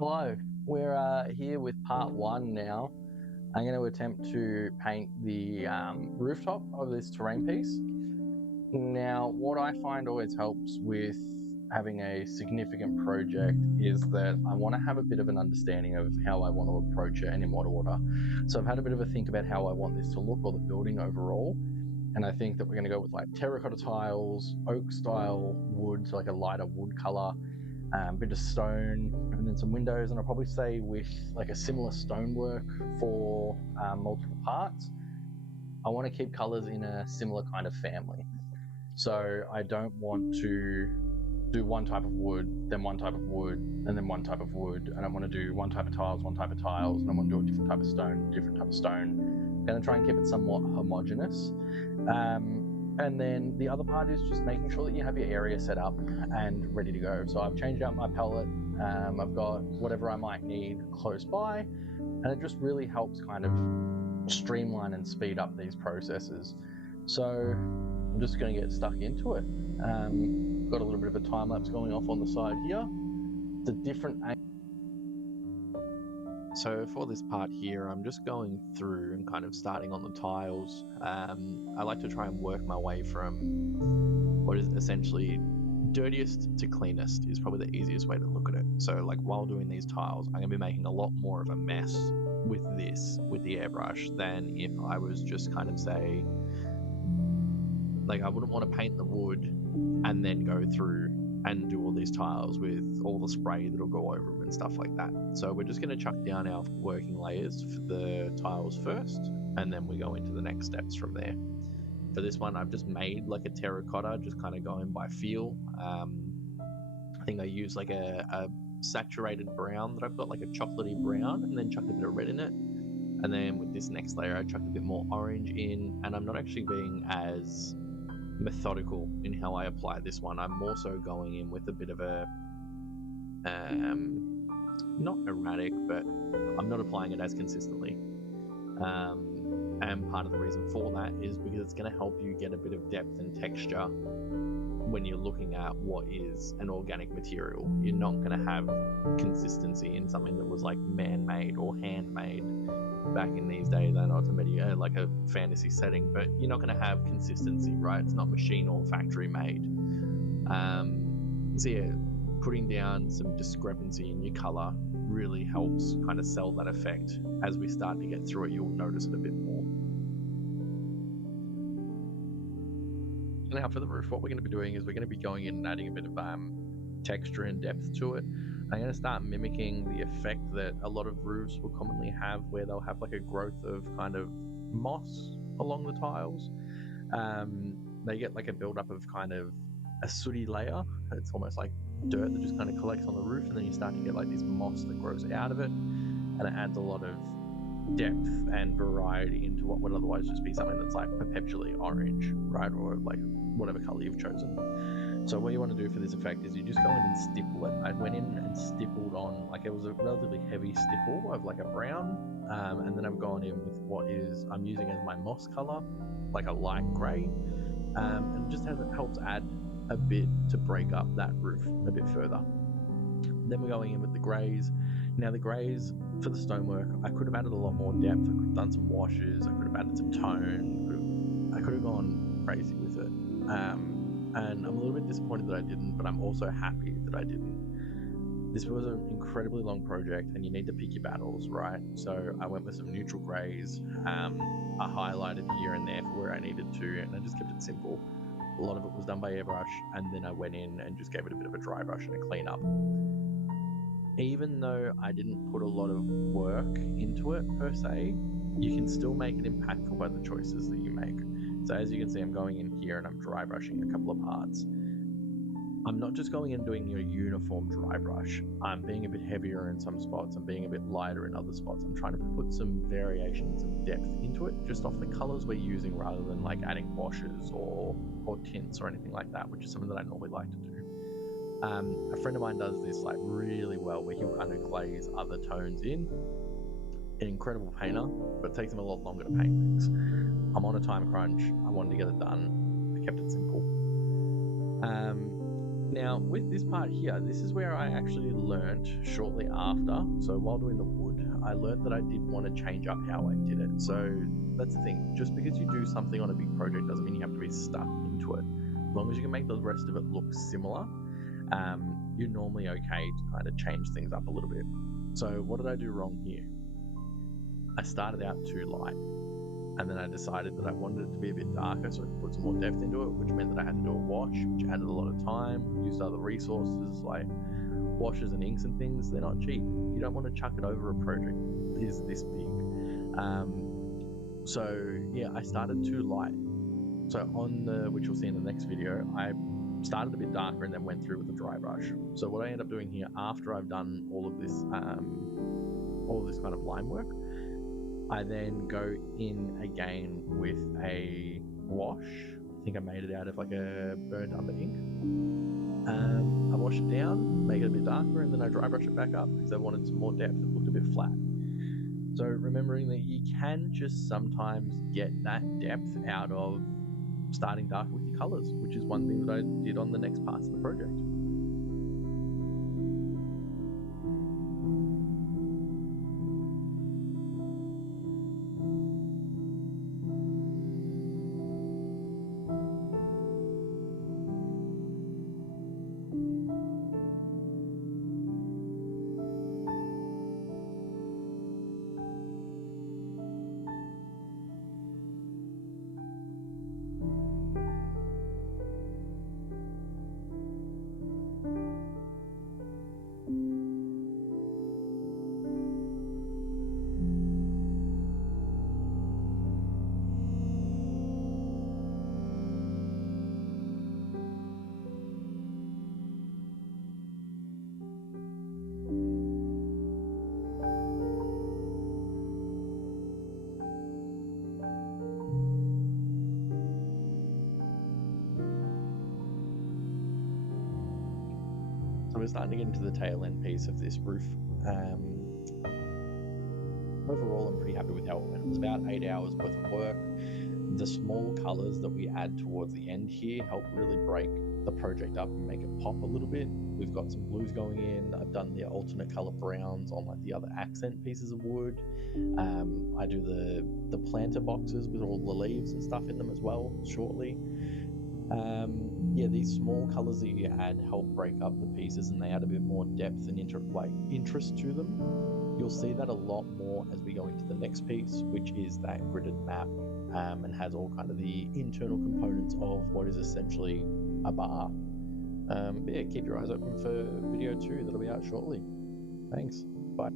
Hello, we're here with part one now. I'm going to attempt to paint the rooftop of this terrain piece. Now, what I find always helps with having a significant project is that I want to have a bit of an understanding of how I want to approach it and in what order. So I've had a bit of a think about how I want this to look, or the building overall. And I think that we're going to go with like terracotta tiles, oak style wood, so like a lighter wood color, bit of stone, and then some windows. And I'll probably say with like a similar stonework for multiple parts. I want to keep colors in a similar kind of family. So I don't want to do one type of wood, then one type of wood, and then one type of wood. I don't want to do one type of tiles, one type of tiles, and I want to do a different type of stone, different type of stone. I'm going to try and keep it somewhat homogeneous. And then the other part is just making sure that you have your area set up and ready to go. So I've changed out my palette. I've got whatever I might need close by, and it just really helps kind of streamline and speed up these processes. So I'm just going to get stuck into it. Got a little bit of a time lapse going off on the side here. The different. So for this part here, I'm just going through and kind of starting on the tiles. I like to try and work my way from what is essentially dirtiest to cleanest is probably the easiest way to look at it. So like while doing these tiles, I'm going to be making a lot more of a mess with the airbrush than if I was just kind of say, like I wouldn't want to paint the wood and then go through and do all these tiles with all the spray that'll go over them and stuff like that. So we're just going to chuck down our working layers for the tiles first, and then we go into the next steps from there. For this one, I've just made like a terracotta, just kind of going by feel. I think I use like a saturated brown that I've got, like a chocolatey brown, and then chucked a bit of red in it. And then with this next layer, I chucked a bit more orange in, and I'm not actually being as methodical in how I apply this one. I'm more so going in with a bit of a not erratic, but I'm not applying it as consistently. And part of the reason for that is because it's going to help you get a bit of depth and texture when you're looking at what is an organic material. You're not going to have consistency in something that was like man-made or handmade back in these days. I know it's like a fantasy setting, but you're not going to have consistency, right? It's not machine or factory made. So yeah, putting down some discrepancy in your color really helps kind of sell that effect. As we start to get through it, you'll notice it a bit more. Now for the roof, what we're going to be doing is we're going to be going in and adding a bit of texture and depth to it. I'm going to start mimicking the effect that a lot of roofs will commonly have, where they'll have like a growth of kind of moss along the tiles. They get like a buildup of kind of a sooty layer. It's almost like dirt that just kind of collects on the roof, and then you start to get like this moss that grows out of it, and it adds a lot of depth and variety into what would otherwise just be something that's like perpetually orange, right? Or like whatever color you've chosen. So what you want to do for this effect is you just go in and stipple it. I went in and stippled on, like it was a relatively heavy stipple of like a brown, and then I've gone in with what is I'm using as my moss color, like a light grey, and it just helps add a bit to break up that roof a bit further. Then we're going in with the greys. Now the greys for the stonework, I could have added a lot more depth. I could have done some washes. I could have added some tone. I could have gone crazy with it. And I'm a little bit disappointed that I didn't, but I'm also happy that I didn't. This was an incredibly long project, and you need to pick your battles, right? So I went with some neutral greys. I highlighted here and there for where I needed to, and I just kept it simple. A lot of it was done by airbrush, and then I went in and just gave it a bit of a dry brush and a clean up. Even though I didn't put a lot of work into it per se, you can still make it impactful by the choices that you make. So as you can see, I'm going in here and I'm dry brushing a couple of parts. I'm not just going in and doing a uniform dry brush. I'm being a bit heavier in some spots. I'm being a bit lighter in other spots. I'm trying to put some variations of depth into it, just off the colors we're using, rather than like adding washes or tints or anything like that, which is something that I normally like to do. A friend of mine does this like really well, where he'll kind of glaze other tones in. An incredible painter, but it takes him a lot longer to paint things. I'm on a time crunch. I wanted to get it done. I kept it simple. Now, with this part here, this is where I actually learnt shortly after. So while doing the wood, I learnt that I did want to change up how I did it. So that's the thing. Just because you do something on a big project doesn't mean you have to be stuck into it. As long as you can make the rest of it look similar, you're normally okay to kind of change things up a little bit. So what did I do wrong here? I started out too light, and then I decided that I wanted it to be a bit darker so I could put some more depth into it, which meant that I had to do a wash, which added a lot of time, used other resources like washes and inks and things. They're not cheap. You don't want to chuck it over a project that is this big. So yeah, I started too light. So on the, which you'll see in the next video, I started a bit darker and then went through with a dry brush. So what I end up doing here after I've done all of this kind of line work, I then go in again with a wash. I think I made it out of like a burnt umber ink. I wash it down, make it a bit darker, and then I dry brush it back up because I wanted some more depth. It looked a bit flat. So remembering that you can just sometimes get that depth out of starting darker with your colors, which is one thing that I did on the next parts of the project. So we're starting to get into the tail end piece of this roof. Overall, I'm pretty happy with how it went. It was about 8 hours worth of work. The small colors that we add towards the end here help really break the project up and make it pop a little bit. We've got some blues going in. I've done the alternate color browns on like the other accent pieces of wood. I do the planter boxes with all the leaves and stuff in them as well shortly. Yeah, these small colors that you add help break up the pieces and they add a bit more depth and interest to them. You'll see that a lot more as we go into the next piece, which is that gridded map, and has all kind of the internal components of what is essentially a bar. But yeah, keep your eyes open for video 2 that'll be out shortly. Thanks. Bye.